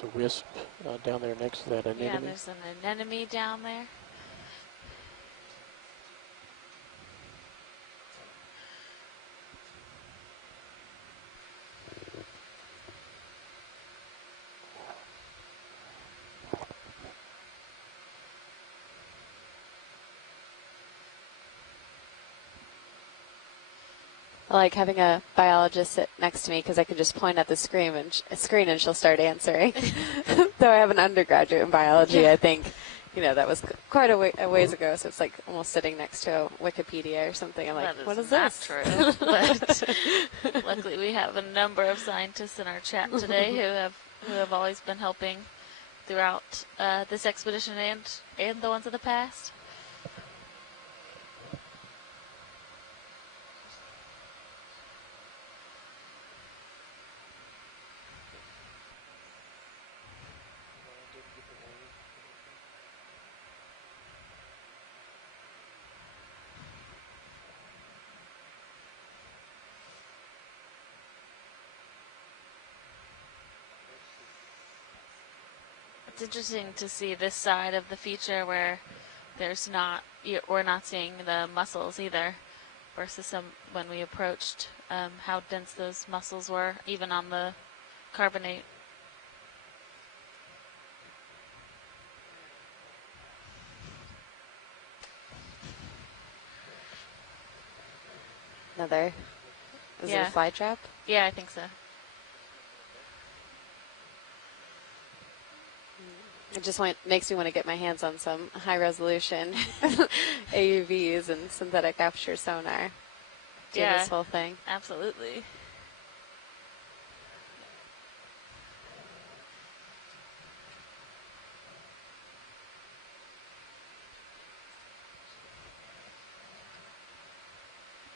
It's a wisp down there next to that anemone. Yeah, there's an anemone down there. I like having a biologist sit next to me because I can just point at the screen and she'll start answering. Though I have an undergraduate in biology, I think, you know, that was quite a ways ago, so it's like almost sitting next to a Wikipedia or something. I'm like, what is this? That is not true. But luckily we have a number of scientists in our chat today who have always been helping throughout this expedition and the ones of the past. It's interesting to see this side of the feature where we're not seeing the mussels either, versus when we approached how dense those mussels were, even on the carbonate. Another. Is it a fly trap? Yeah, I think so. It just makes me want to get my hands on some high-resolution AUVs and synthetic aperture sonar. Do this whole thing. Absolutely.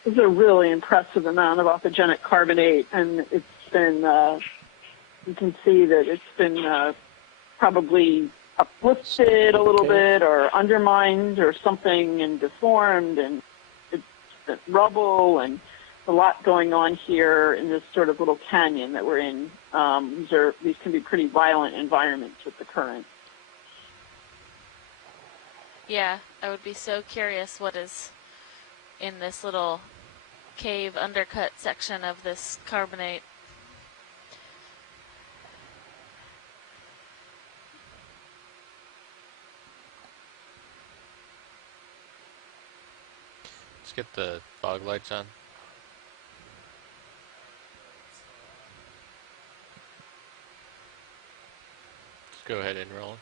This is a really impressive amount of opogenic carbonate, and it's been, you can see that it's been probably uplifted a little bit or undermined or something and deformed, and it's rubble and a lot going on here in this sort of little canyon that we're in. These can be pretty violent environments with the current. Yeah, I would be so curious what is in this little cave undercut section of this carbonate. Let's get the fog lights on. Let's go ahead and roll.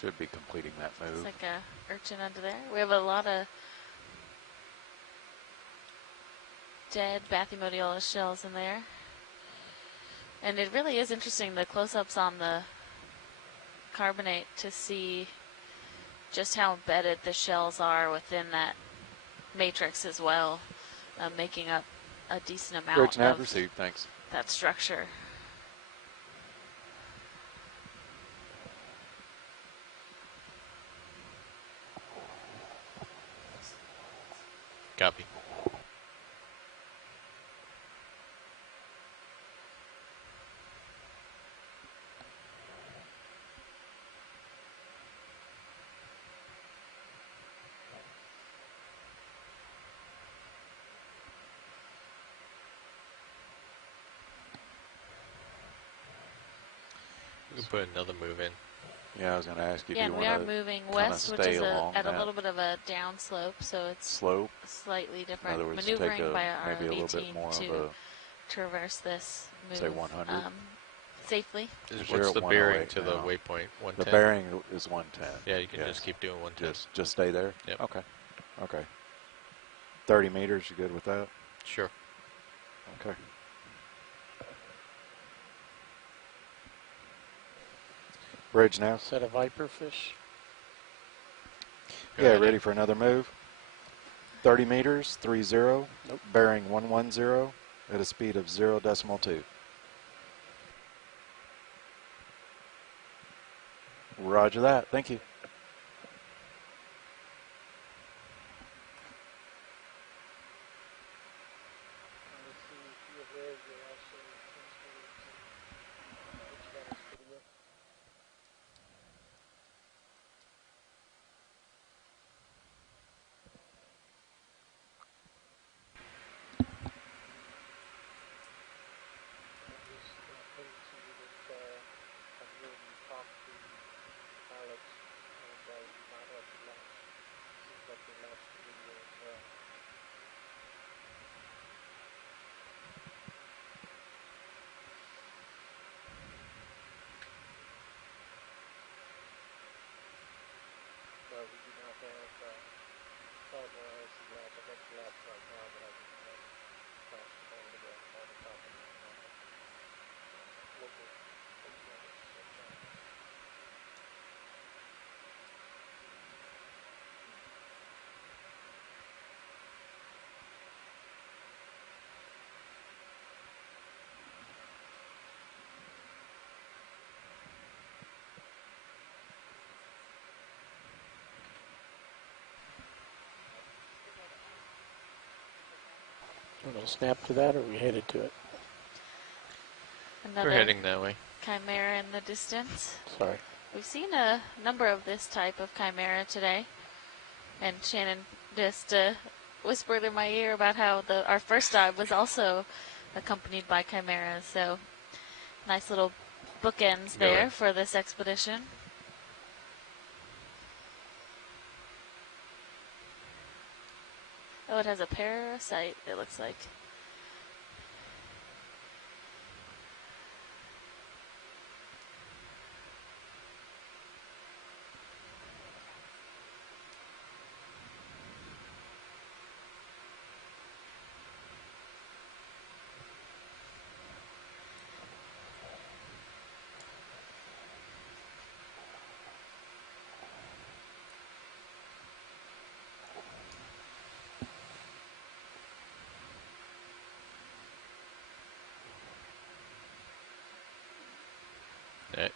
Should be completing that move. It's like a urchin under there. We have a lot of dead Bathymodiolus shells in there. And it really is interesting, the close-ups on the carbonate, to see just how embedded the shells are within that matrix as well, making up a decent amount of thanks. that structure. Copy. We can put another move in. Yeah, I was going to ask you. Yeah, do you we are moving west, which is at a little bit of a down slope, so it's slightly different. In other words, maneuvering by our maybe a ROV little bit team more to traverse this move, say 100 safely. What's the bearing to the waypoint? 110? The bearing is 110. Yeah, you can just keep doing 110. Just stay there? Yep. Okay. Okay. 30 meters, you good with that? Sure. Bridge now. Set of viper fish. Go Yeah, ahead, ready Ed. for another move. 30 meters, 30, Nope. bearing 110 at a speed of 0.2. Roger that. Thank you. We're going to snap to that, or we headed to it? We're Another heading that way. chimera in the distance. Sorry. We've seen a number of this type of chimera today, and Shannon just whispered in my ear about how our first dive was also accompanied by chimeras. So nice little bookends Go there ahead. for this expedition. Oh, it has a parasite, it looks like. Eh,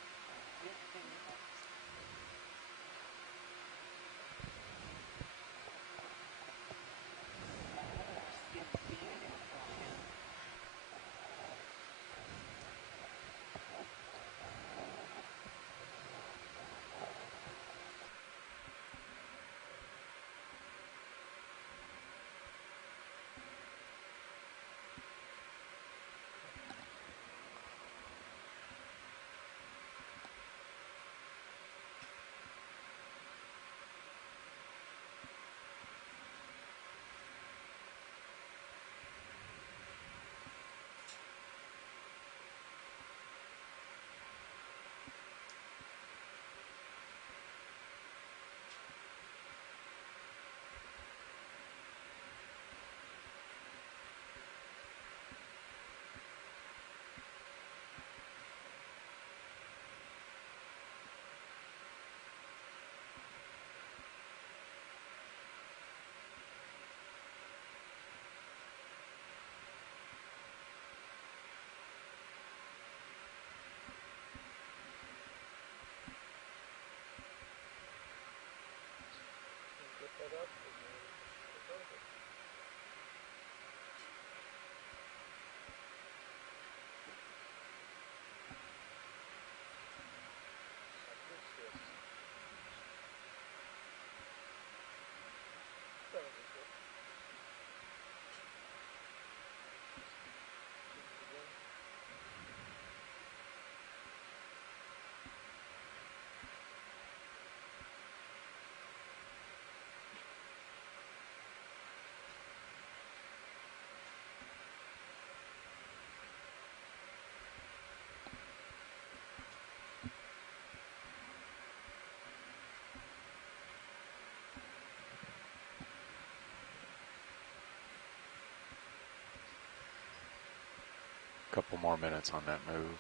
Couple more minutes on that move.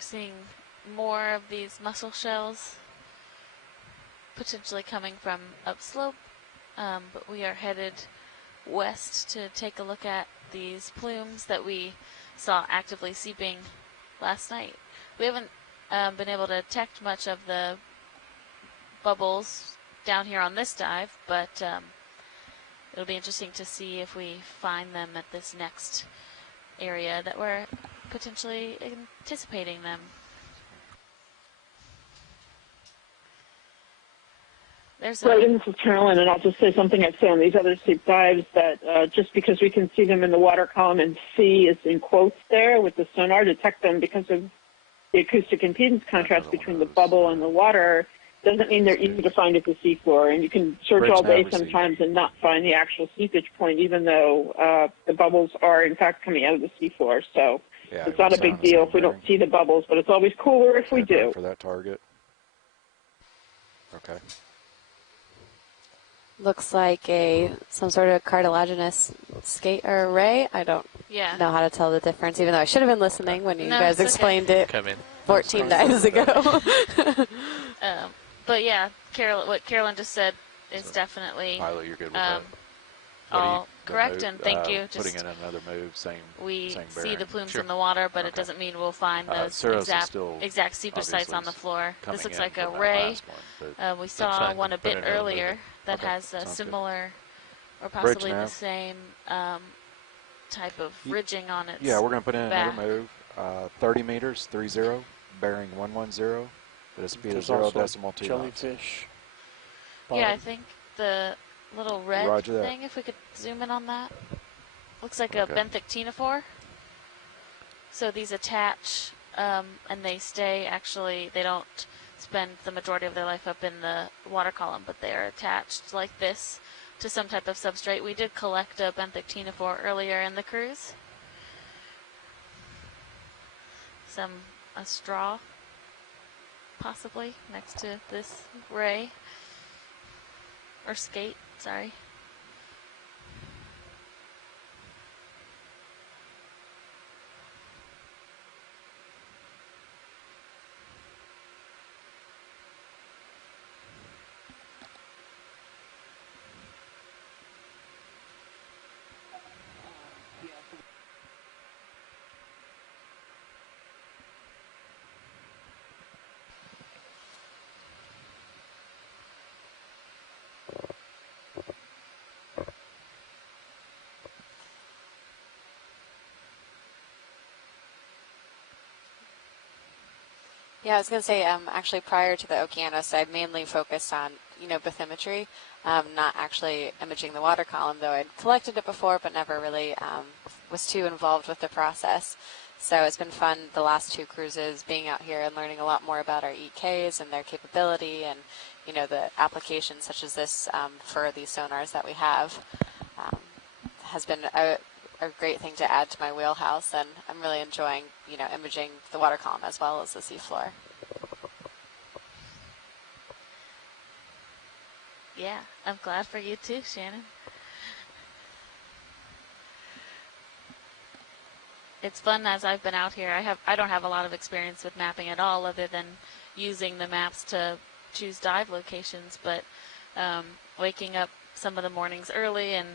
We're seeing more of these mussel shells potentially coming from upslope, but we are headed west to take a look at these plumes that we saw actively seeping last night. We haven't been able to detect much of the bubbles down here on this dive, but it'll be interesting to see if we find them at this next area that we're potentially anticipating them. There's Right, and this is Carolyn, and I'll just say something I'd say on these other seep dives, that just because we can see them in the water column and see is in quotes there with the sonar, detect them because of the acoustic impedance contrast between the bubble and the water, doesn't mean they're easy to find at the seafloor. And you can search all day sometimes and not find the actual seepage point, even though the bubbles are, in fact, coming out of the seafloor. So it's not a big deal if we don't see the bubbles, but it's always cooler if we do. For that target. Okay. Looks like some sort of cartilaginous skate or array. I don't know how to tell the difference, even though I should have been listening when you guys explained it 14 dives ago. But yeah, what Carolyn just said is definitely Pilot, you're good with that. all correct, and thank you. Putting Just in another move, we same see the plumes Sure. in the water, but it doesn't mean we'll find those exact seepage sites on the floor. This looks like a ray. We saw fine. one a Put bit another earlier movie. that has a similar or possibly the same type of ridging on its Yeah, we're going to put in back. another move. 30 meters, 30, bearing 110, at a speed of There's 0 also decimal 2 knots. jellyfish. Yeah, I think the little red Roger that. thing, if we could zoom in on that. Looks like a benthic ctenophore. So these attach and they stay, actually, they don't spend the majority of their life up in the water column, but they are attached like this to some type of substrate. We did collect a benthic ctenophore earlier in the cruise. A straw, possibly, next to this ray. Or skate, sorry. Yeah, I was going to say, actually, prior to the Okeanos, I mainly focused on, bathymetry, not actually imaging the water column, though I'd collected it before, but never really was too involved with the process. So it's been fun the last two cruises, being out here and learning a lot more about our EKs and their capability and, the applications such as this for these sonars that we have has been a great thing to add to my wheelhouse, and I'm really enjoying, imaging the water column as well as the seafloor. Yeah, I'm glad for you too, Shannon. It's fun as I've been out here. I don't have a lot of experience with mapping at all, other than using the maps to choose dive locations, but waking up some of the mornings early and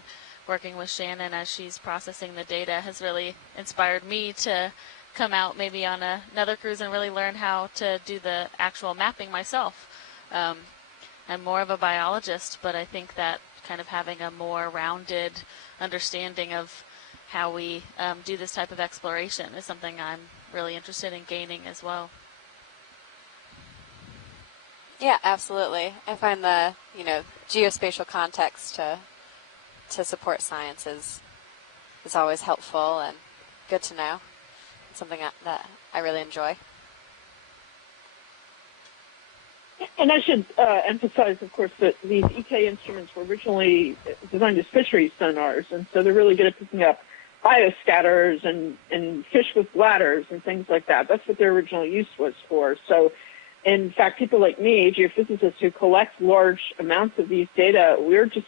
working with Shannon as she's processing the data has really inspired me to come out maybe on another cruise and really learn how to do the actual mapping myself. I'm more of a biologist, but I think that kind of having a more rounded understanding of how we do this type of exploration is something I'm really interested in gaining as well. Yeah, absolutely. I find the, geospatial context to support science is always helpful and good to know. It's something that I really enjoy. And I should emphasize, of course, that these EK instruments were originally designed as fisheries sonars, and so they're really good at picking up bioscatters and fish with bladders and things like that. That's what their original use was for. So, in fact, people like me, geophysicists who collect large amounts of these data, we're just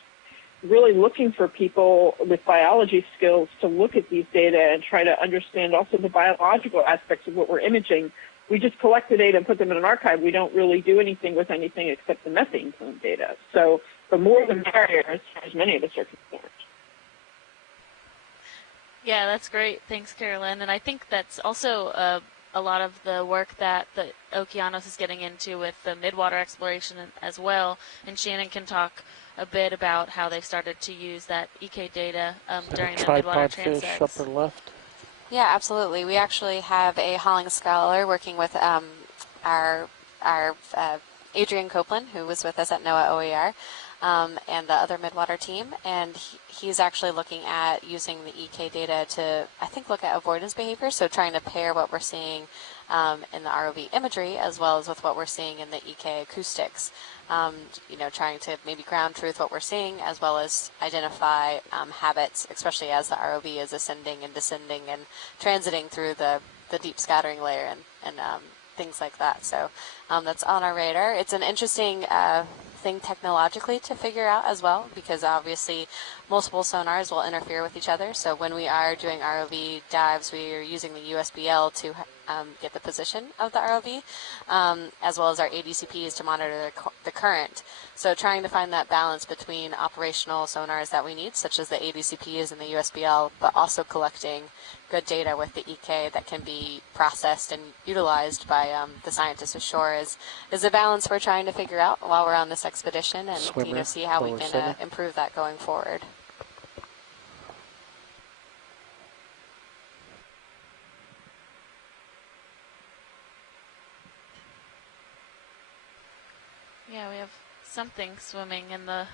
really looking for people with biology skills to look at these data and try to understand also the biological aspects of what we're imaging we just collect the data and put them in an archive. We don't really do anything with anything except the methane plume data. So the more the merrier, as far as many of us are concerned. Yeah, that's great. Thanks, Carolyn. And I think that's also a lot of the work that the Okeanos is getting into with the midwater exploration as well. And Shannon can talk a bit about how they've started to use that EK data during the midwater tripod fish transects. upper left. Yeah, absolutely. We actually have a hauling scholar working with our Adrian Copeland, who was with us at NOAA OER, and the other midwater team, and he's actually looking at using the EK data to, I think, look at avoidance behavior, so trying to pair what we're seeing in the ROV imagery as well as with what we're seeing in the EK acoustics. Trying to maybe ground truth what we're seeing as well as identify habits, especially as the ROV is ascending and descending and transiting through the deep scattering layer and things like that. So that's on our radar. It's an interesting thing technologically to figure out as well, because obviously multiple sonars will interfere with each other. So when we are doing ROV dives, we are using the USBL to get the position of the ROV, as well as our ADCPs to monitor the current. So trying to find that balance between operational sonars that we need, such as the ADCPs and the USBL, but also collecting good data with the EK that can be processed and utilized by the scientists ashore is a balance we're trying to figure out while we're on this expedition, and see how we can improve that going forward. Yeah, we have something swimming in the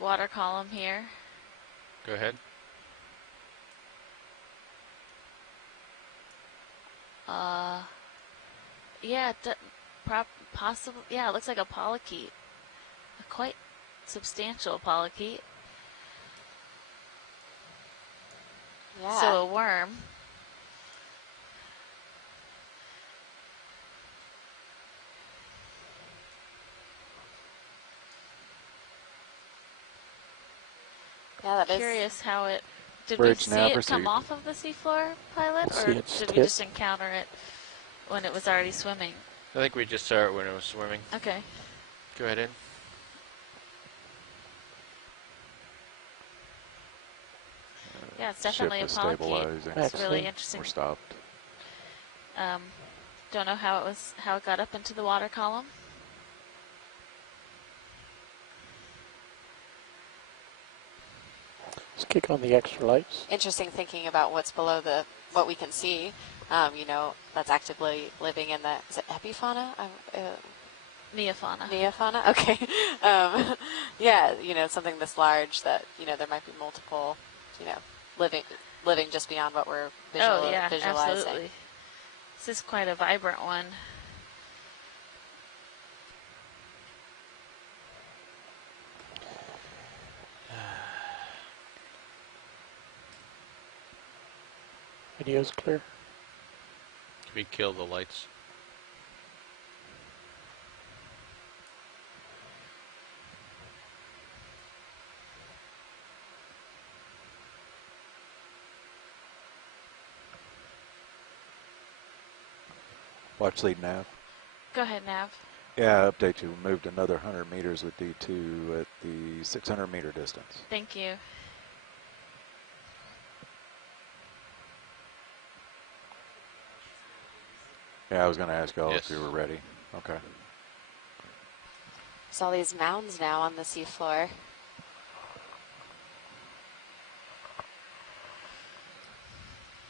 water column here. Go ahead. Yeah, possibly. Yeah, it looks like a polychaete, a quite substantial polychaete. Yeah. So a worm. Yeah, that is Curious how it. Did Bridge we see nav it come received. off of the seafloor, pilot, See or its did we tip. just encounter it when it was already swimming? I think we just saw it when it was swimming. Okay. Go ahead in. Yeah, it's definitely Ship a is polychaete. stabilizing. It's Excellent. really interesting. We're stopped. Don't know how it got up into the water column. Let's kick on the extra lights. interesting thinking about what's below what we can see. That's actively living in the, is it epifauna? Neofauna. Neofauna? Okay. Something this large that, there might be multiple, living just beyond what we're visualizing. Absolutely. This is quite a vibrant one. Video's clear. We kill the lights. Watch lead nav. Go ahead, Nav. Yeah, update you. Moved another 100 meters with D2 at the 600 meter distance. Thank you. Yeah, I was going to ask y'all Yes. if you were ready. Okay. There's all these mounds now on the seafloor.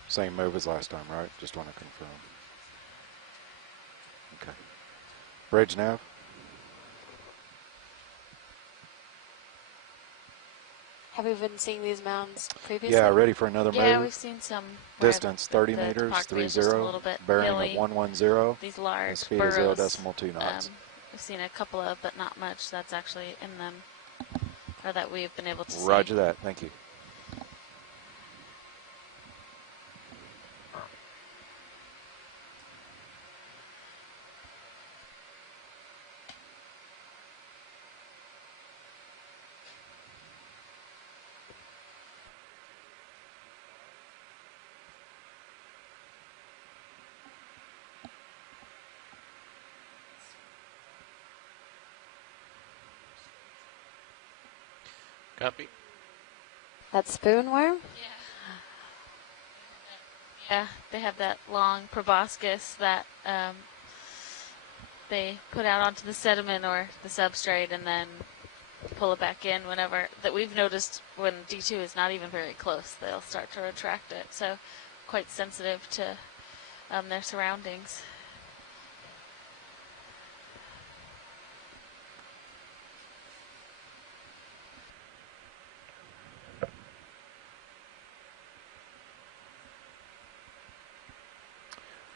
Same move as last time, right? Just want to confirm. Okay. Bridge nav. Have we been seeing these mounds previously? Yeah, ready for another Yeah, move. we've seen some. where Distance the 30 meters, topography is just a little 30, bit bearing hilly. of 110, These large and speed burrows. of 0.2 knots. We've seen a couple of, but not much. That's actually in them, or that we've been able to see. Roger that. Thank you. Copy. That spoon worm? Yeah, they have that long proboscis that they put out onto the sediment or the substrate and then pull it back in whenever. That we've noticed when D2 is not even very close, they'll start to retract it. So quite sensitive to their surroundings.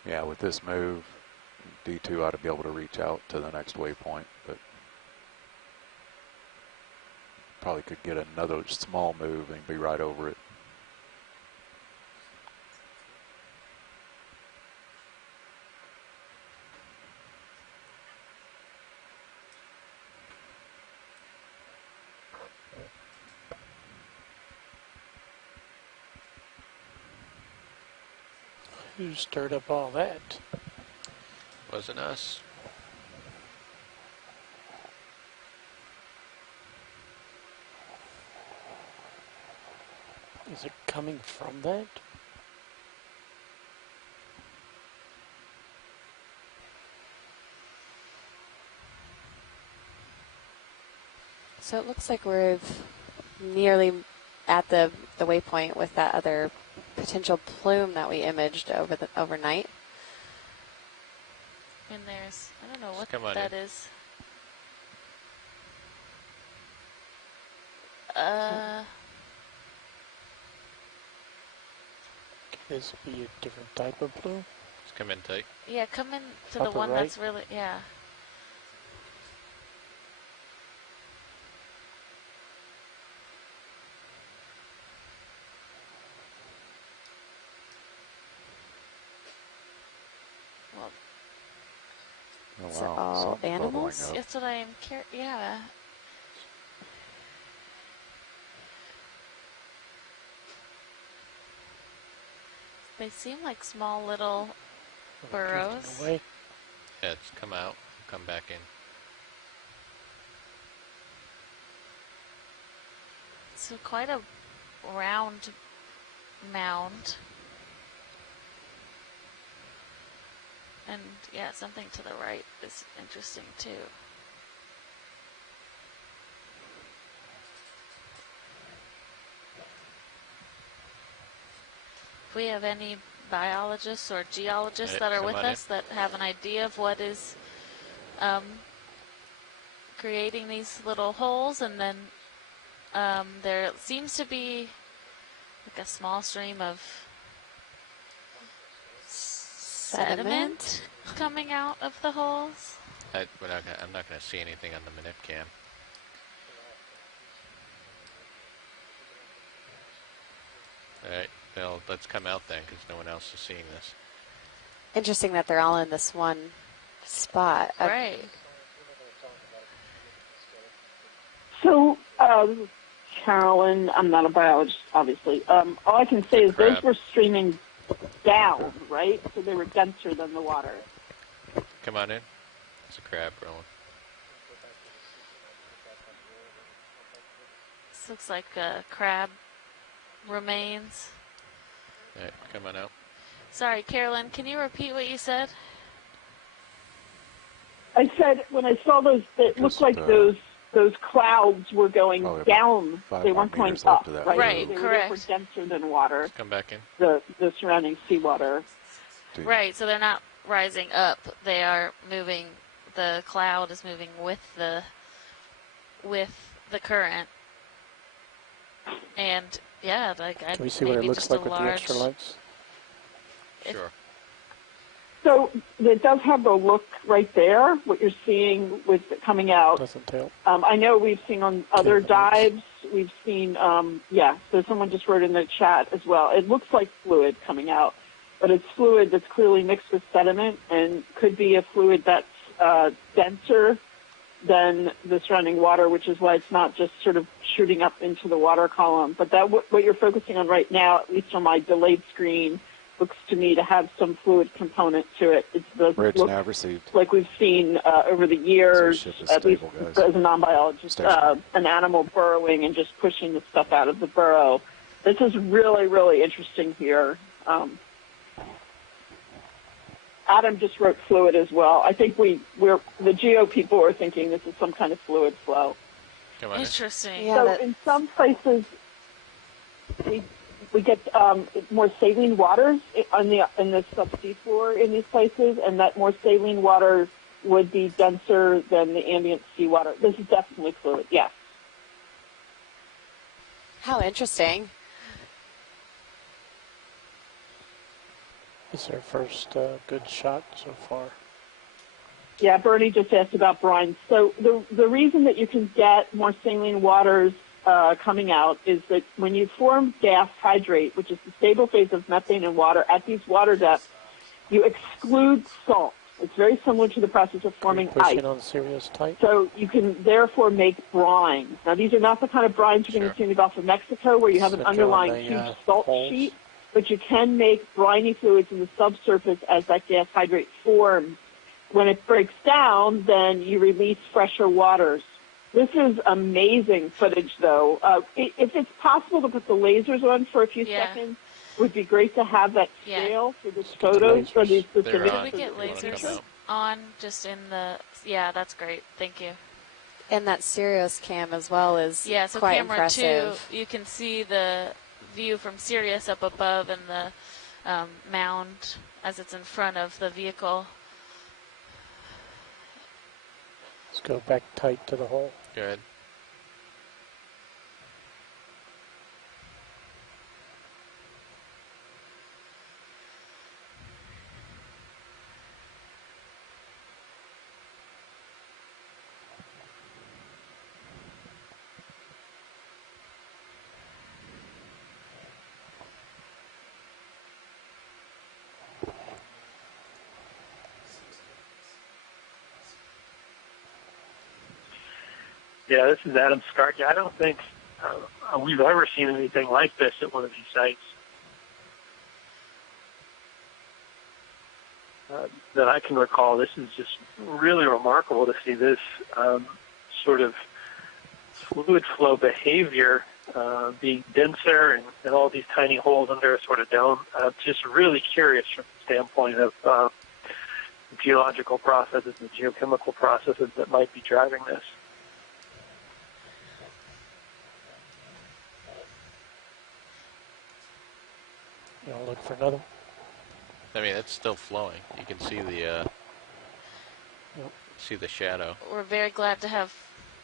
Yeah, with this move, D2 ought to be able to reach out to the next waypoint, but probably could get another small move and be right over it. Who stirred up all that? Wasn't us. Is it coming from that? So it looks like we're nearly at the waypoint with that other potential plume that we imaged overnight. And there's, I don't know what Come on that in. is. Could this be a different type of plume? Just come in tight. Yeah, come in to the Upper one right? that's really, yeah. Well, Oh, Is it wow, all something bubbling animals? up. that's what I am yeah. They seem like small little Or drifting burrows. away? Yeah, it's come out. Come back in. So quite a round mound. And yeah, something to the right is interesting too. If we have any biologists or geologists Right, that are come with on in. us that have an idea of what is creating these little holes, and then there seems to be like a small stream of sediment coming out of the holes. I'm not going to see anything on the manip cam. All right, well, let's come out then, because no one else is seeing this. Interesting that they're all in this one spot. Right. So, this is Carolyn. I'm not a biologist, obviously. All I can say is those Crab. were streaming down, right? So they were denser than the water. Come on in. It's a crab rolling. This looks like crab remains. All right, come on out. Sorry, Carolyn, can you repeat what you said? I said when I saw those, it looked Just, like those clouds were going probably about down. 5 They more weren't going meters left up, of that right? Right, They correct. were denser than water, Just come back in. the surrounding seawater. Dude, Right, so they're not rising up. They are moving. The cloud is moving with the current. And yeah, like Can we see what it maybe looks just like a with the large. extra lights? If- Sure. So it does have the look right there, what you're seeing with it coming out. Doesn't tell. I know we've seen on other Cameras. dives, we've seen, so someone just wrote in the chat as well. It looks like fluid coming out, but it's fluid that's clearly mixed with sediment and could be a fluid that's denser than the surrounding water, which is why it's not just sort of shooting up into the water column. But that what you're focusing on right now, at least on my delayed screen, looks to me to have some fluid component to it. It doesn't Bridge look now received. like we've seen over the years, So ship is at least stable, guys. as a non-biologist, Stationary. an animal burrowing and just pushing the stuff out of the burrow. This is really, really interesting here. Adam just wrote fluid as well. I think the geo people are thinking this is some kind of fluid flow. Come on in. Interesting. Yeah, So in some places, we get more saline waters in the subsea floor in these places, and that more saline water would be denser than the ambient seawater. This is definitely fluid, yes. How interesting. It's our first good shot so far. Yeah, Bernie just asked about brine. So the reason that you can get more saline waters coming out is that when you form gas hydrate, which is the stable phase of methane and water, at these water depths, you exclude salt. It's very similar to the process of forming Push ice. it on Sirius tight. So you can therefore make brine. Now, these are not the kind of brines you're going to see in the Gulf of Mexico where you have an Sit there on underlying the, huge salt holes. sheet, but you can make briny fluids in the subsurface as that gas hydrate forms. When it breaks down, then you release fresher waters. This is amazing footage, though. If it's possible to put the lasers on for a few seconds, it would be great to have that scale for this photos for these They're specific. on. Could we get You wanna come lasers out? on just in the... Yeah, that's great. Thank you. And that Sirius cam as well is Yeah, so quite camera impressive. 2, you can see the view from Sirius up above and the mound as it's in front of the vehicle. Let's go back tight to the hole. Go ahead. Yeah, this is Adam Skarke. I don't think we've ever seen anything like this at one of these sites that I can recall. This is just really remarkable to see this sort of fluid flow behavior being denser and all these tiny holes under a sort of dome. Just really curious from the standpoint of the geological processes and geochemical processes that might be driving this. You know, look for another. I mean, it's still flowing. You can see the shadow. We're very glad to have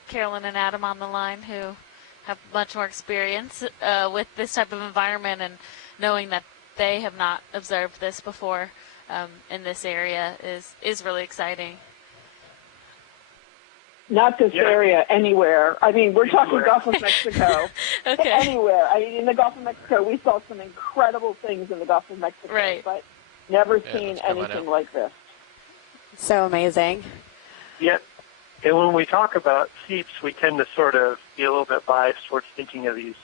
Carolyn and Adam on the line who have much more experience with this type of environment, and knowing that they have not observed this before in this area is really exciting. Not this area, anywhere. I mean, we're talking Anywhere. Gulf of Mexico. Okay. Anywhere. I mean, in the Gulf of Mexico, we saw some incredible things in the Gulf of Mexico, Right. but never Yeah, seen let's come on anything out. like this. So amazing. Yeah, and when we talk about seeps, we tend to sort of be a little bit biased towards thinking of these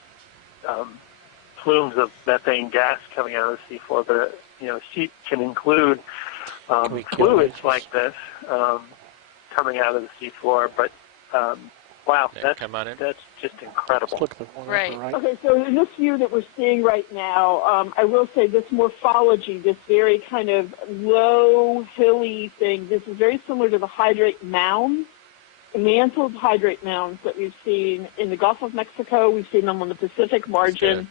plumes of methane gas coming out of the seafloor. But a seep can include Can we kill fluids lasers? like this coming out of the seafloor. But wow, Yeah, that's come on in. just incredible. Let's look at the one Right. on the right. Okay, so in this view that we're seeing right now, I will say this morphology, this very kind of low, hilly thing, this is very similar to the hydrate mounds, the mantled hydrate mounds that we've seen in the Gulf of Mexico. We've seen them on the Pacific margin.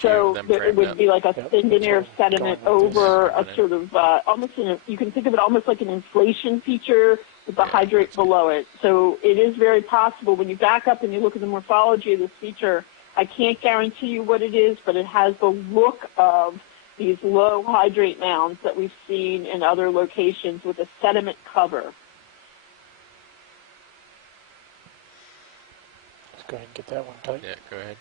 So them there, it framed would up. be like a Yep, thin that's veneer of all sediment gone with this. over a Coming in. sort of almost you can think of it almost like an inflation feature with the hydrate below it. So it is very possible when you back up and you look at the morphology of this feature. I can't guarantee you what it is, but it has the look of these low hydrate mounds that we've seen in other locations with a sediment cover. Let's go ahead and get that one tight. Yeah, go ahead.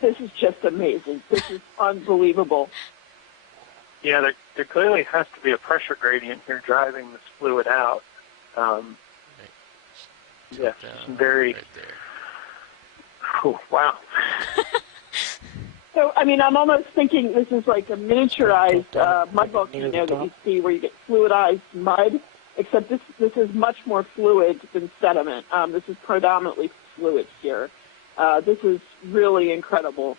This is just amazing. This is unbelievable. Yeah, there clearly has to be a pressure gradient here driving this fluid out. Yeah, Down, very. right there. Wow. So, I mean, I'm almost thinking this is like a miniaturized mud volcano Near the that you top. see where you get fluidized mud, except this is much more fluid than sediment. This is predominantly fluid here. This is really incredible.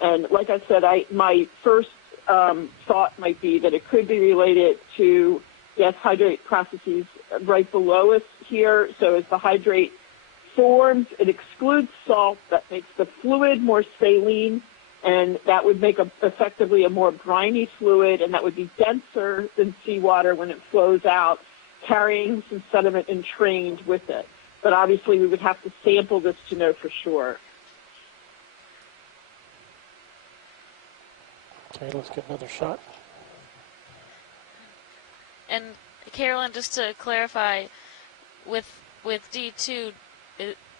And like I said, my first thought might be that it could be related to gas hydrate processes right below us here. So as the hydrate forms, it excludes salt. That makes the fluid more saline, and that would make effectively a more briny fluid, and that would be denser than seawater when it flows out, carrying some sediment entrained with it. But obviously, we would have to sample this to know for sure. Okay, let's get another shot. And Carolyn, just to clarify, with D2,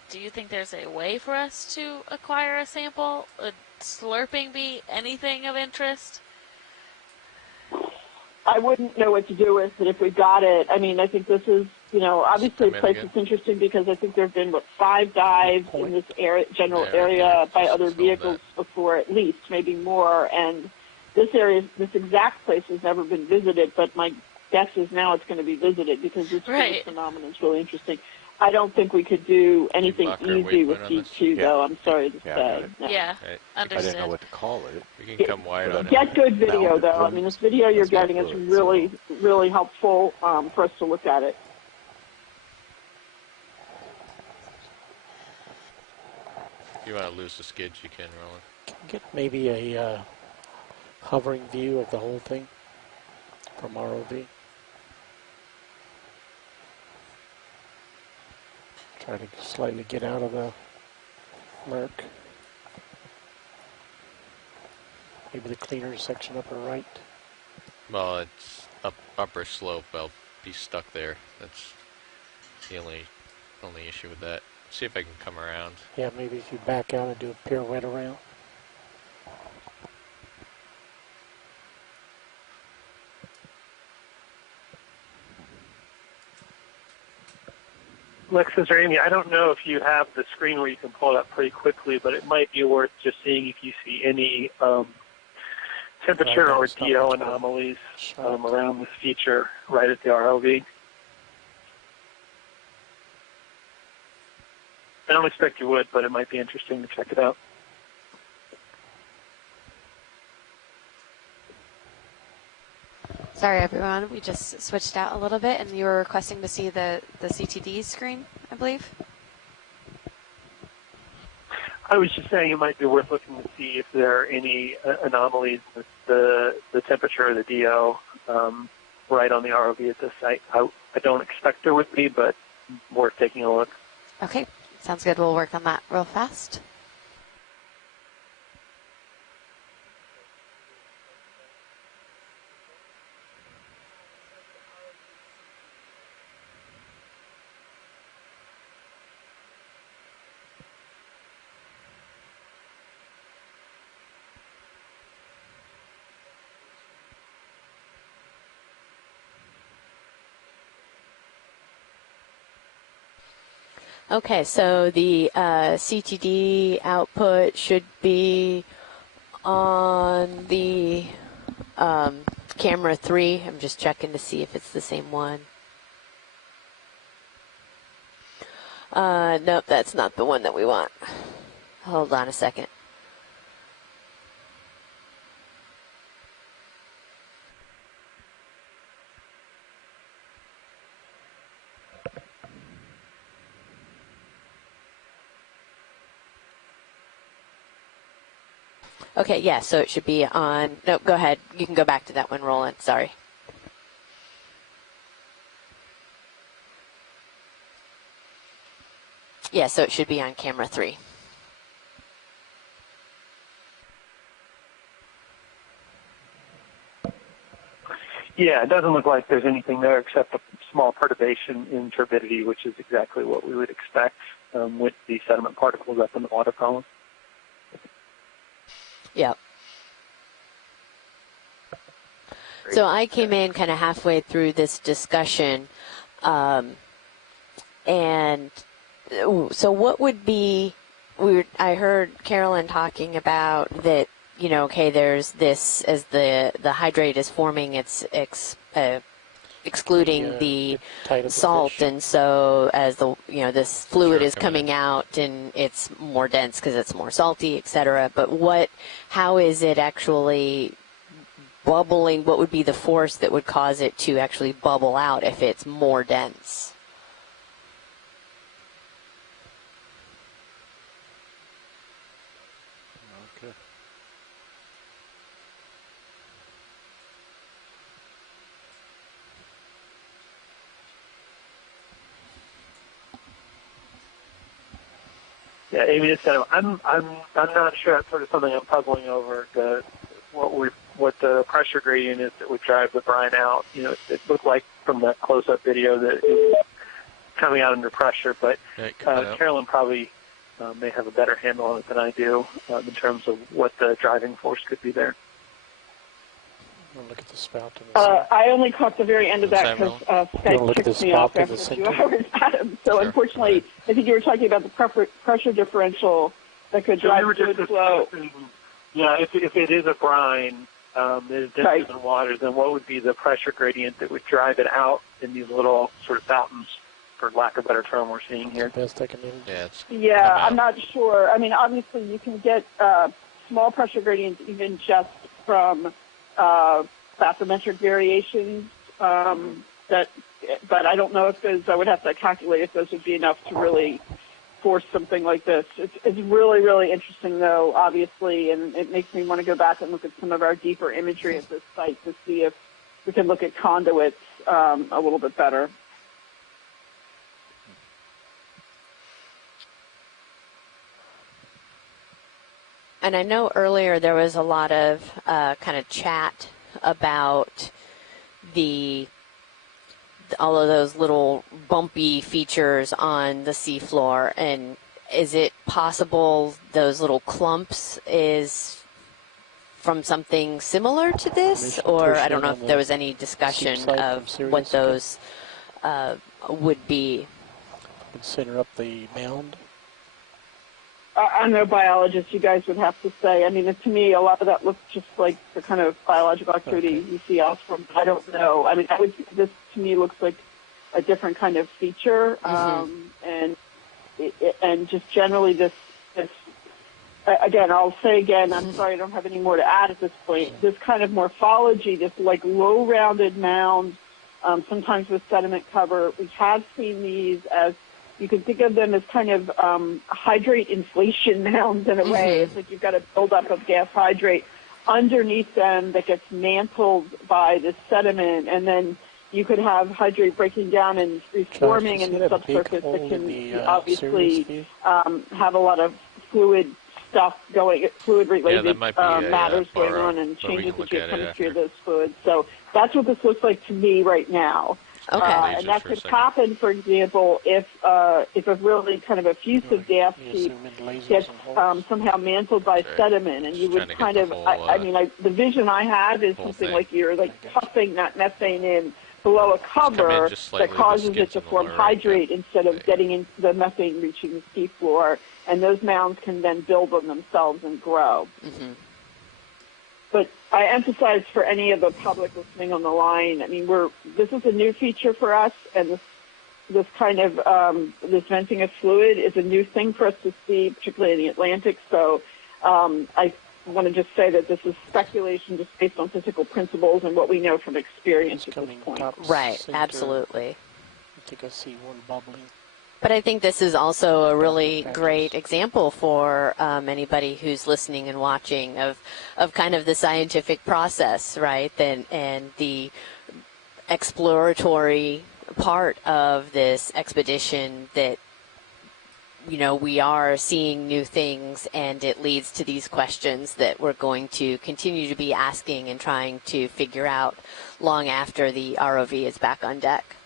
do you think there's a way for us to acquire a sample? Would slurping be anything of interest? I wouldn't know what to do with it if we got it. I mean, I think this is, obviously a place that's interesting because I think there have been, 5 dives in this general area by other vehicles before, at least, maybe more. And this exact place has never been visited, but my guess is now it's going to be visited because this phenomenon is really interesting. I don't think we could do anything easy with D2, though. I'm sorry to say. No. Yeah, understood. I didn't know what to call it. We can come wide on it. Get good video, though. I mean, this video you're getting is really, really helpful for us to look at it. If you want to lose the skids, you can, Roland. Can we get maybe a hovering view of the whole thing from ROV? Try to slightly get out of the murk. Maybe the cleaner section upper right. Well, it's upper slope. I'll be stuck there. That's the only issue with that. See if I can come around. Yeah, maybe if you back out and do a pirouette around. Alexis or Amy, I don't know if you have the screen where you can pull it up pretty quickly, but it might be worth just seeing if you see any temperature or DO anomalies around this feature right at the ROV. I don't expect you would, but it might be interesting to check it out. Sorry, everyone. We just switched out a little bit, and you were requesting to see the CTD screen, I believe? I was just saying it might be worth looking to see if there are any anomalies with the temperature or the DO right on the ROV at this site. I don't expect there would be, but worth taking a look. Okay, sounds good. We'll work on that real fast. Okay, so the CTD output should be on the camera 3. I'm just checking to see if it's the same one. Nope, that's not the one that we want. Hold on a second. Okay, yeah, so it should be on, no, go ahead. You can go back to that one, Roland, sorry. Yeah, so it should be on camera 3. Yeah, it doesn't look like there's anything there except a small perturbation in turbidity, which is exactly what we would expect with the sediment particles up in the water column. Yep. So I came in kind of halfway through this discussion, and so what would be? I heard Carolyn talking about that okay, there's this as the hydrate is forming, it's excluding the Tight of the salt, fish. and so as the this fluid Sure, is coming coming out and it's more dense because it's more salty, etc. But how is it actually bubbling? What would be the force that would cause it to actually bubble out if it's more dense? Okay. Yeah, Amy, it's kind of, I'm not sure. That's sort of something I'm puzzling over. What the pressure gradient is that would drive the brine out. It looked like from that close-up video that it was coming out under pressure, but Right, coming out. Carolyn probably may have a better handle on it than I do in terms of what the driving force could be there. I'll look at the spout in the center. I only caught the very end of What's that that, because You wanna look Skype at the kicked me off spout in after the a few center? hours, Adam. So Sure, unfortunately, I think you were talking about the pressure differential that could drive fluid flow. Yeah, if it is a brine that is denser Right. than water, then what would be the pressure gradient that would drive it out in these little sort of fountains, for lack of a better term, we're seeing here? The best I can do. Yeah, it's Yeah, come out. I'm not sure. I mean, obviously, you can get small pressure gradients even just from bathymetric variations. But I don't know if those. I would have to calculate if those would be enough to really force something like this. It's really, really interesting, though, obviously, and it makes me want to go back and look at some of our deeper imagery at this site to see if we can look at conduits a little bit better. And I know earlier there was a lot of kind of chat about all of those little bumpy features on the seafloor. And is it possible those little clumps is from something similar to this? Information Or pushed I don't in know on if the there was any discussion seep site of from what Sirius those would be. And center up the mound. I'm no biologist, you guys would have to say. I mean, to me, a lot of that looks just like the kind of biological activity you see elsewhere. I don't know. I mean, this to me looks like a different kind of feature, and just generally this. Again, I'll say again, I'm sorry I don't have any more to add at this point. This kind of morphology, this like low-rounded mound, sometimes with sediment cover, we have seen these as, you can think of them as kind of hydrate inflation mounds in a way. It's like you've got a buildup of gas hydrate underneath them that gets mantled by the sediment, and then you could have hydrate breaking down and reforming in the subsurface that can obviously have a lot of fluid stuff going, fluid-related that might be matters going borrow, on and but we changes can the look at it geochemistry of after. those fluids. So that's what this looks like to me right now. Okay. And that could happen, for example, if a really kind of effusive gas seep gets somehow mantled by sediment, and you would kind of, the vision I have is something like you're like puffing that methane in below a cover that causes it to form hydrate instead of getting into the methane reaching the seafloor, and those mounds can then build on themselves and grow. But I emphasize for any of the public listening on the line, I mean, this is a new feature for us, and this kind of this venting of fluid is a new thing for us to see, particularly in the Atlantic. So I want to just say that this is speculation just based on physical principles and what we know from experience at this point. Right, absolutely. I think I see one bubbling. But I think this is also a really great example for anybody who's listening and watching of kind of the scientific process, right? And the exploratory part of this expedition that, we are seeing new things, and it leads to these questions that we're going to continue to be asking and trying to figure out long after the ROV is back on deck.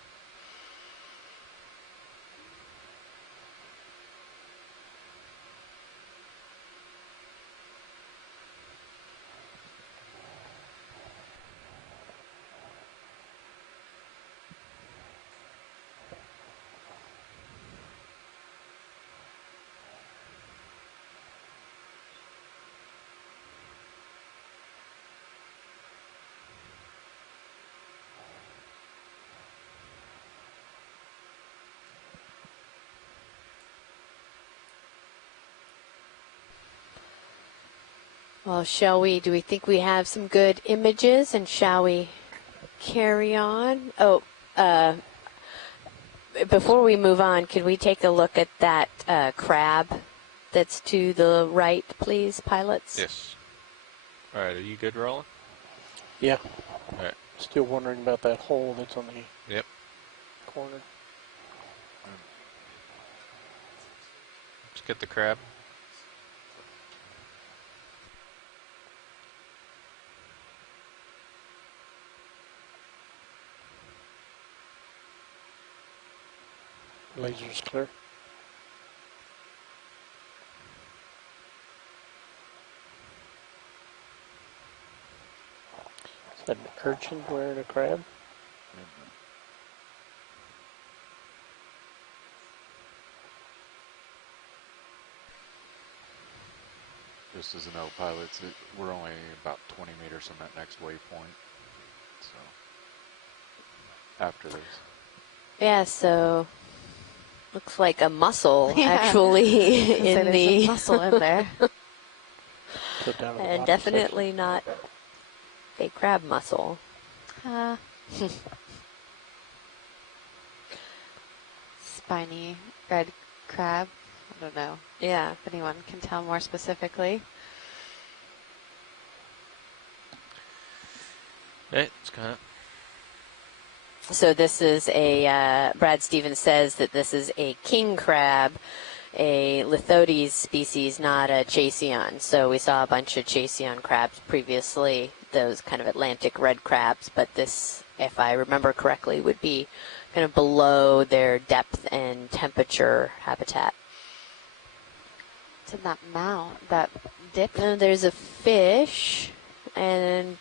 Well, shall we? Do we think we have some good images, and shall we carry on? Oh, before we move on, could we take a look at that crab that's to the right, please, pilots? Yes. All right, are you good, Roland? Yeah. All right. Still wondering about that hole that's on the Yep. corner. Let's get the crab. Laser's clear. Is that an urchin wearing a crab? Just as a note, pilots, we're only about 20 meters from that next waypoint. So, after this. Yeah, so looks like a mussel Yeah. actually in There's the a muscle in there. So down at the and bottom definitely not a crab mussel. Spiny red crab. I don't know Yeah. if anyone can tell more specifically. Hey, it's kind of. So this is a, Brad Stevens says that this is a king crab, a Lithodes species, not a Chaseon. So we saw a bunch of Chaseon crabs previously, those kind of Atlantic red crabs, but this, if I remember correctly, would be kind of below their depth and temperature habitat. It's in that mound, that dip. And there's a fish, and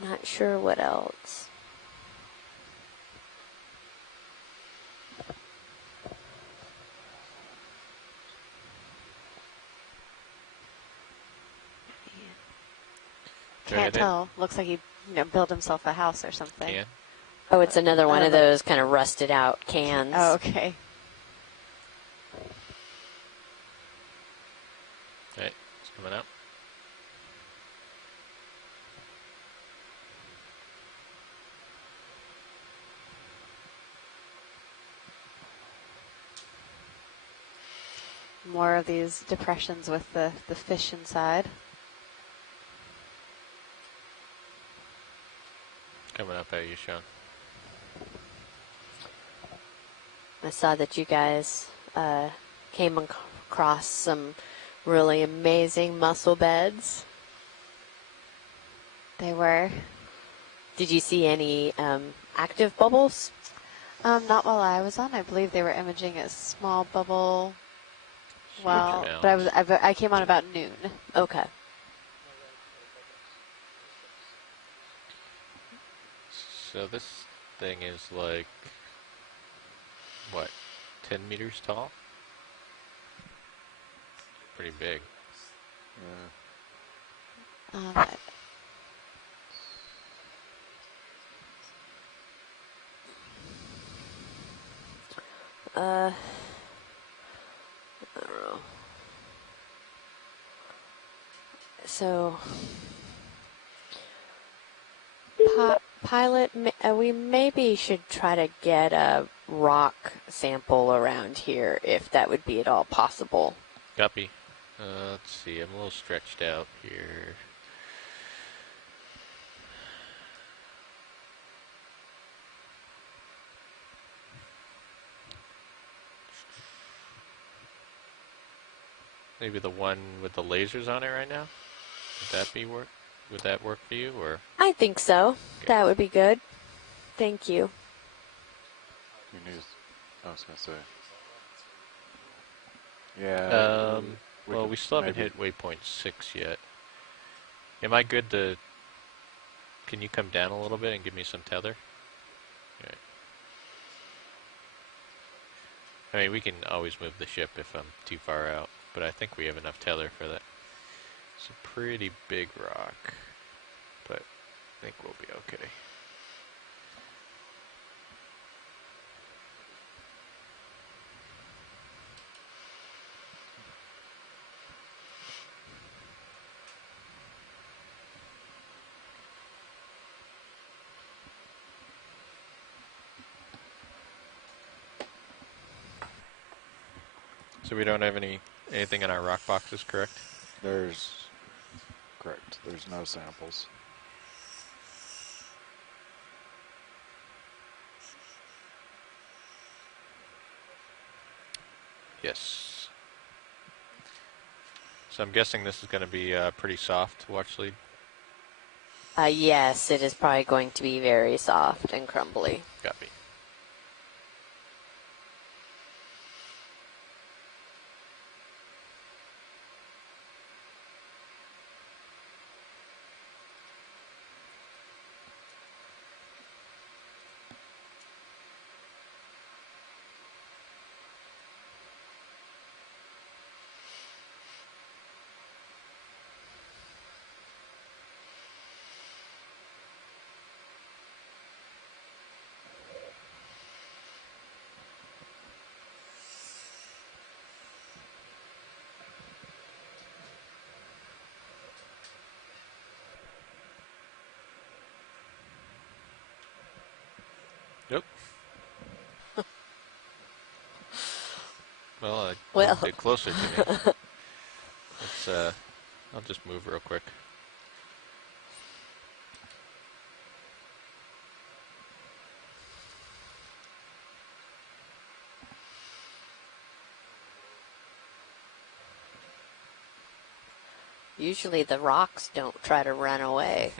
not sure what else. Can't tell. Looks like he built himself a house or something. Can. Oh, it's another one of Another- those kind of rusted out cans. Oh, okay. Hey, it's coming out. More of these depressions with the fish inside. Coming up at you, Sean. I saw that you guys came across some really amazing mussel beds. They were. Did you see any active bubbles? Not while I was on. I believe they were imaging a small bubble. Well, Huge but I came on about noon. Okay. So this thing is like, what, 10 meters tall? Pretty big. Yeah. I don't know. So, pilot, we maybe should try to get a rock sample around here, if that would be at all possible. Copy. Let's see, I'm a little stretched out here. Maybe the one with the lasers on it right now? Would that be work? Would that work for you, or? I think so. Okay. That would be good. Thank you. You need, I was going to say. Yeah. Well, could we still haven't maybe- hit waypoint 6 yet. Am I good to... Can you come down a little bit and give me some tether? Okay. I mean, we can always move the ship if I'm too far out, but I think we have enough tether for that. It's a pretty big rock, but I think we'll be okay. So we don't have anything in our rock boxes, correct? Correct. There's no samples. Yes. So I'm guessing this is going to be pretty soft watch lead. Yes, it is probably going to be very soft and crumbly. Copy. Yep. Well, I moved it closer to me. Let's, I'll just move real quick. Usually the rocks don't try to run away.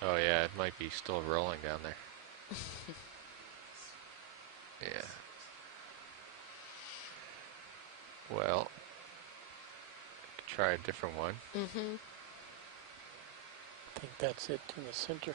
Oh yeah, it might be still rolling down there. Yeah. Well, I could try a different one. Mm-hmm. I think that's it in the center.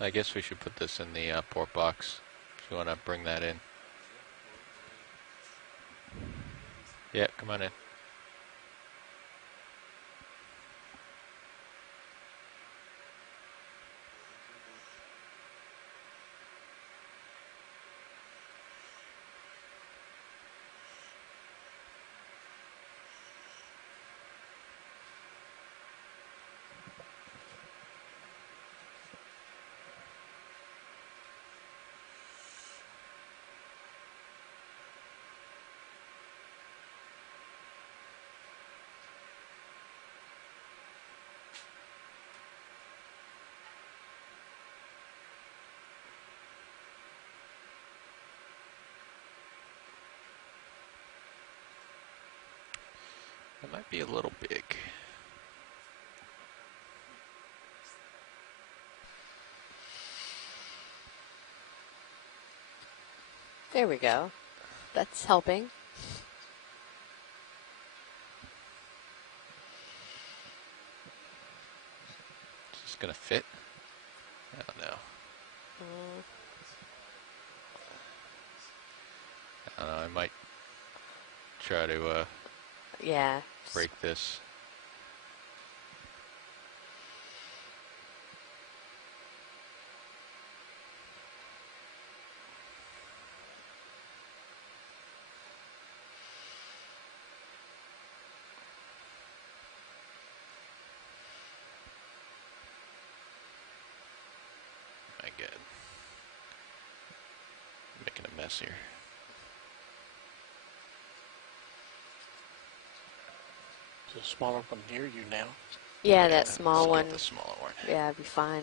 I guess we should put this in the port box if you want to bring that in. Yeah, come on in. It might be a little big. There we go. That's helping. Is this gonna fit? I don't know. I don't know. I might try to Yeah. break this. My God. I'm making a mess here. There's a smaller one near you now. Yeah, that small let's one. Get the smaller one. Yeah, it'd be fine.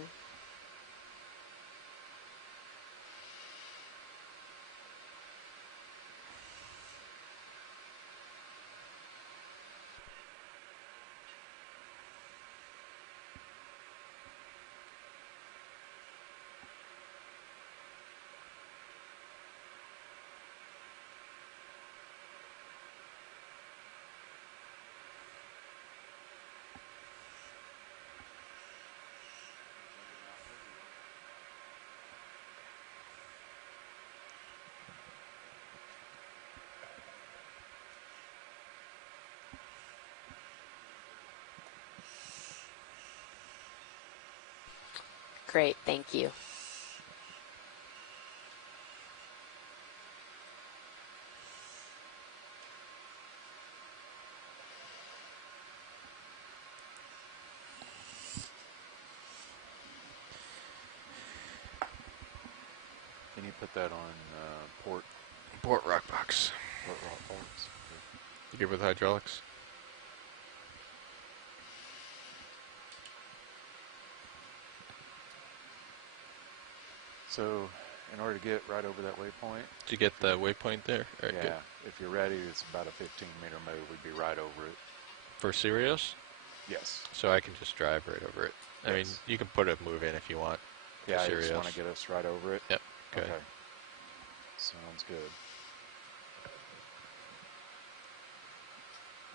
Great, thank you. Can you put that on port rock box. rock box? You good with hydraulics? So, in order to get right over that waypoint, Did you get the waypoint there? All right, yeah, good. if you're ready, it's about a 15-meter move. We'd be right over it. For Sirius? Yes. So I can just drive right over it. I mean, Yes. you can put a move in if you want. Yeah, I Sirius. just want to get us right over it. Yep. Okay. Sounds good.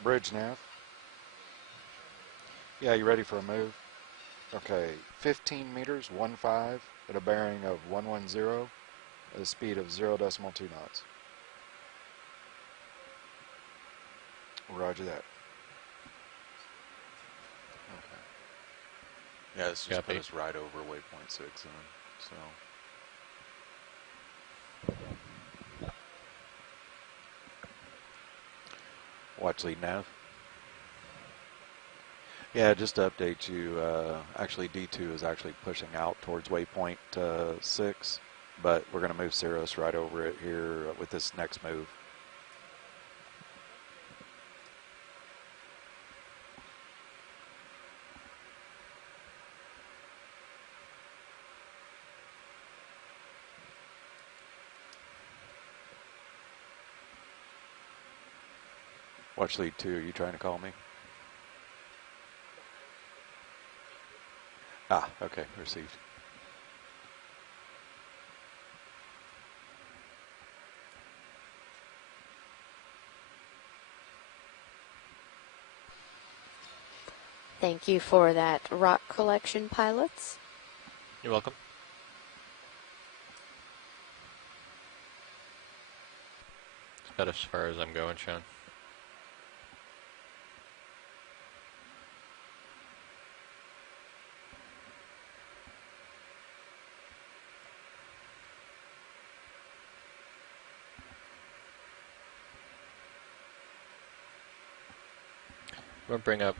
Bridge nav. Yeah, you ready for a move? Okay, 15 meters, 1.5, at a bearing of 110, at a speed of 0.2 knots. Roger that. Okay. Yeah, this just Copy. put us right over waypoint 6 then, so. Watch lead nav. Yeah, just to update you, actually D2 is actually pushing out towards waypoint 6, but we're going to move Cirrus right over it here with this next move. Watch lead 2, are you trying to call me? Ah, okay, received. Thank you for that rock collection, pilots. You're welcome. It's about as far as I'm going, Sean. I'm gonna bring up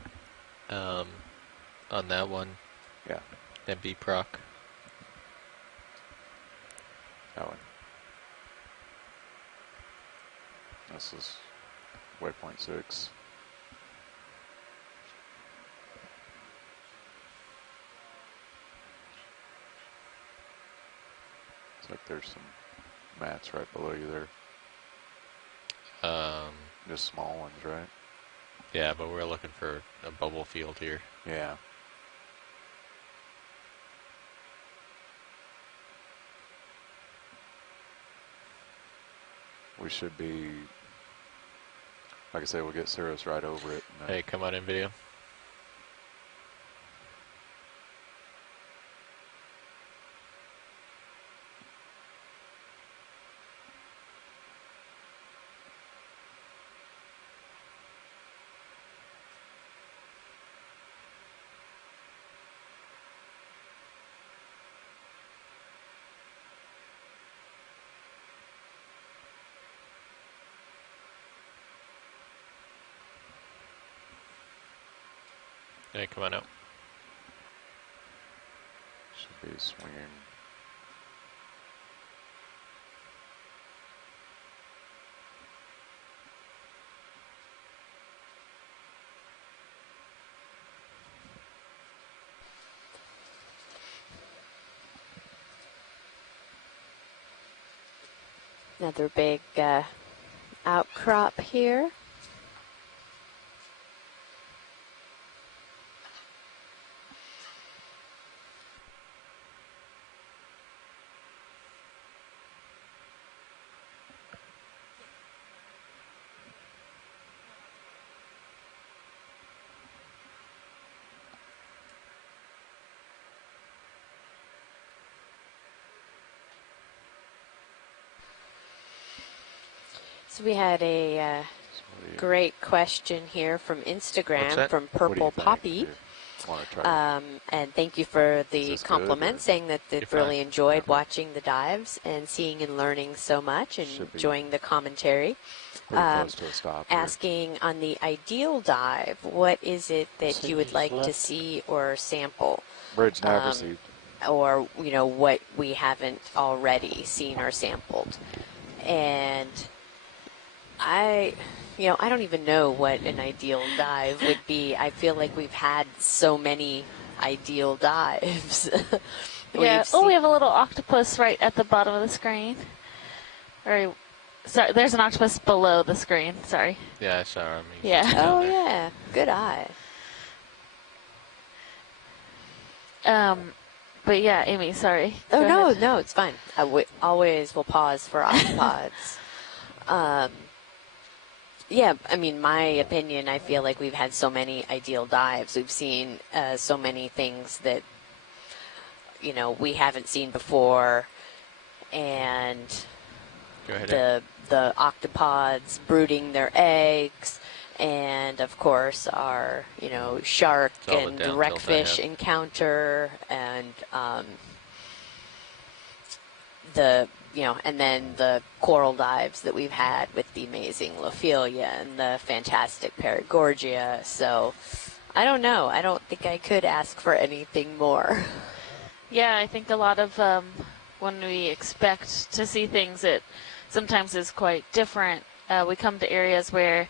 on that one. Yeah, MB proc. that one. This is waypoint 6. Looks like there's some mats right below you there. Just small ones, right? Yeah, but we're looking for a bubble field here. Yeah. We should be, like I say, we'll get Cirrus right over it. And, Hey, come on in video. Hey, come on out. should be swinging. Another big outcrop here. So we had a great question here from Instagram from What do you Purple think, Poppy. dude? Want to try? And thank you for the this good, compliment, or- saying that they You're fine. really enjoyed Okay. watching the dives and seeing and learning so much and Should be. enjoying the commentary. Pretty close to a stop here. Asking on the ideal dive, what is it that you would Seems like to left. see or sample? Bridge nav um, received. Or, what we haven't already seen or sampled. And I don't even know what an ideal dive would be. I feel like we've had so many ideal dives. Yeah. Oh, we have a little octopus right at the bottom of the screen. Or, sorry, there's an octopus below the screen. Sorry. Yeah, I saw him. He's Yeah. down Oh, there. yeah. Good eye. But yeah, Amy, sorry. Oh, Go ahead. no, it's fine. I always will pause for octopods. Yeah, I mean, my opinion, I feel like we've had so many ideal dives. We've seen so many things that, we haven't seen before. And Go ahead. the octopods brooding their eggs. And, of course, our, shark It's all the and down wreckfish tilt I have. encounter. And and then the coral dives that we've had with the amazing Lophelia and the fantastic Paragorgia. So, I don't know. I don't think I could ask for anything more. Yeah, I think a lot of when we expect to see things, it sometimes is quite different. We come to areas where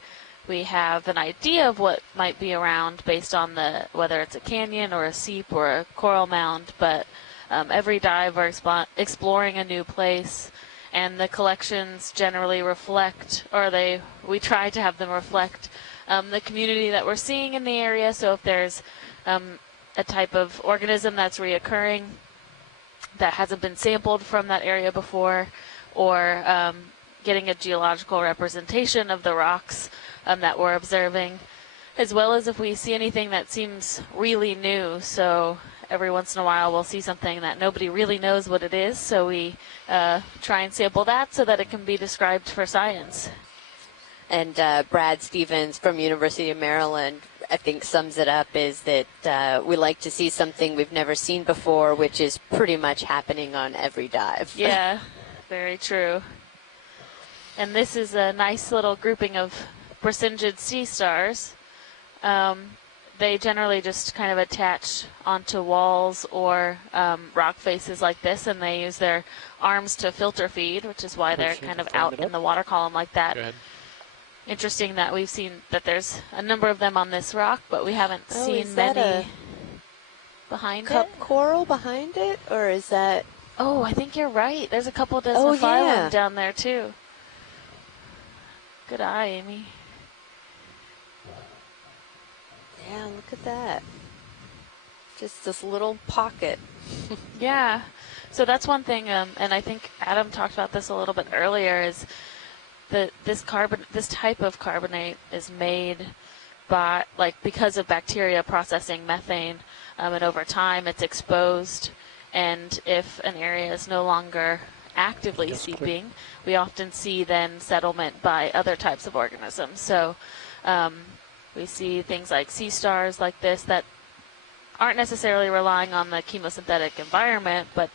we have an idea of what might be around based on whether it's a canyon or a seep or a coral mound, but every dive we're exploring a new place, and the collections generally reflect, or we try to have them reflect the community that we're seeing in the area. So if there's a type of organism that's reoccurring that hasn't been sampled from that area before, or getting a geological representation of the rocks that we're observing, as well as if we see anything that seems really new. So every once in a while we'll see something that nobody really knows what it is, so we try and sample that so that it can be described for science. And Brad Stevens from University of Maryland, I think, sums it up, is that we like to see something we've never seen before, which is pretty much happening on every dive. Yeah, very true. And this is a nice little grouping of Brisingid sea stars. They generally just kind of attach onto walls or rock faces like this, and they use their arms to filter feed, which is why they're kind of out in the water column like that. Go ahead. Interesting that we've seen that there's a number of them on this rock, but we haven't seen is that many a behind cup it. coral behind it, or is that... Oh, I think you're right. There's a couple of Oh, desmophyllum yeah. down there too. Good eye, Amy. Yeah, look at that. Just this little pocket. Yeah. So that's one thing, and I think Adam talked about this a little bit earlier, is that this type of carbonate is made by, because of bacteria processing methane, and over time it's exposed, and if an area is no longer actively Just quick. seeping, we often see then settlement by other types of organisms. So we see things like sea stars like this that aren't necessarily relying on the chemosynthetic environment, but